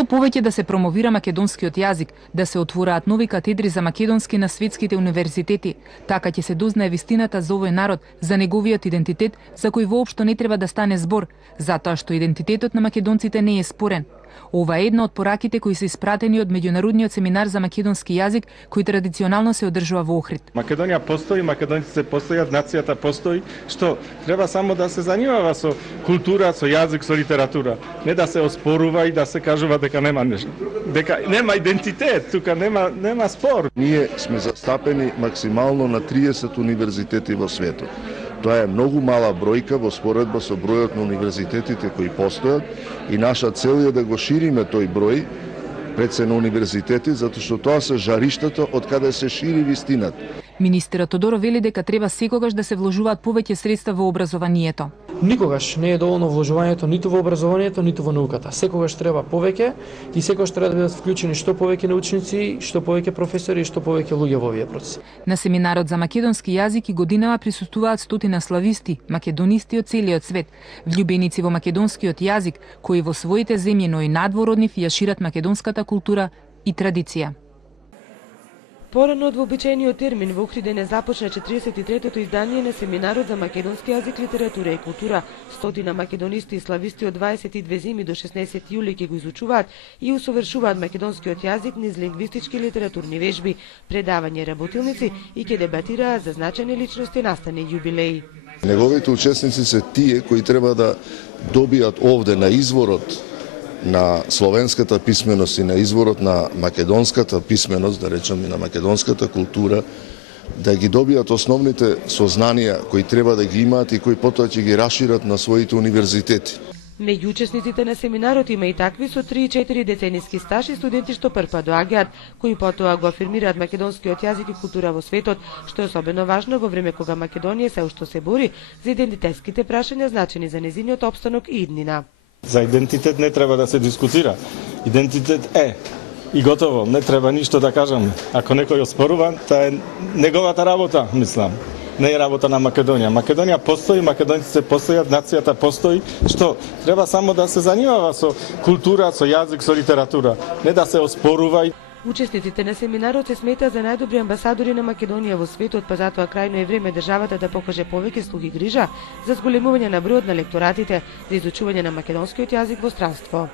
Што повеќе да се промовира македонскиот јазик, да се отвораат нови катедри за македонски на светските универзитети, така ќе се дознае вистината за овој народ, за неговиот идентитет, за кој воопшто не треба да стане збор, затоа што идентитетот на македонците не е спорен. Ова е една од пораките кои се испратени од меѓународниот семинар за македонски јазик, кој традиционално се одржува во Охрид. Македонија постои, македонците постојат, нацијата постои, што треба само да се занимава со култура, со јазик, со литература, не да се оспорува и да се кажува дека нема нешто, дека нема идентитет, тука нема спор. Ние сме застапени максимално на 30 универзитети во светот. Тоа е многу мала бројка во споредба со бројот на универзитетите кои постојат и наша цел е да го шириме тој број пред се на универзитети, затоа што тоа се жариштата од каде се шири вистината. Министерот Тодоро вели дека треба секогаш да се вложуваат повеќе средства во образованието. Никогаш не е доволно вложувањето ниту во образованието, ниту во науката. Секогаш треба повеќе и секогаш треба да бидат вклучени што повеќе научници, што повеќе професори и што повеќе луѓе во овие процеси. На семинарот за македонски јазик и годинава присуствуваат стотина слависти, македонисти од целиот свет, влюбеници во македонскиот јазик, кои во своите земји, но и надвор од нив ја шират македонската култура и традиција. Порано од вообичаениот термин во Охрид не започна 43-тото издание на семинарот за македонски јазик, литература и култура. Стотина македонисти и слависти од 22 земји до 16 јули ќе го изучуваат и усовршуваат македонскиот јазик низ лингвистички и литературни вежби, предавања и работилници и ќе дебатираат за значајни личности настани јубилеи. Неговите учесници се тие кои треба да добијат овде на изворот на словенската писменост и на изворот на македонската писменост, да речем и на македонската култура, да ги добијат основните сознанија кои треба да ги имаат и кои потоа ќе ги рашират на своите универзитети. Меѓу учесниците на семинарот има и такви со 3 и 4 децениски стаж и студенти што прв доаѓаат, кои потоа го афирмираат македонскиот јазик и култура во светот, што е особено важно во време кога Македонија се уште се бори за идентитетските прашања значени за незиниот опстанок и иднина. За идентитет не треба да се дискутира. Идентитет е и готово, не треба ништо да кажеме. Ако некој оспорува, таа е неговата работа, мислам. Не е работа на Македонија. Македонија постои, македонците постојат, нацијата постои, што треба само да се занимава со култура, со јазик, со литература, не да се оспорува. Учесниците на семинарот се сметаат за најдобри амбасадори на Македонија во светот, па затоа крајно е време државата да покаже повеќе слух и грижа за зголемување на бројот на лекторатите за изучување на македонскиот јазик во странство.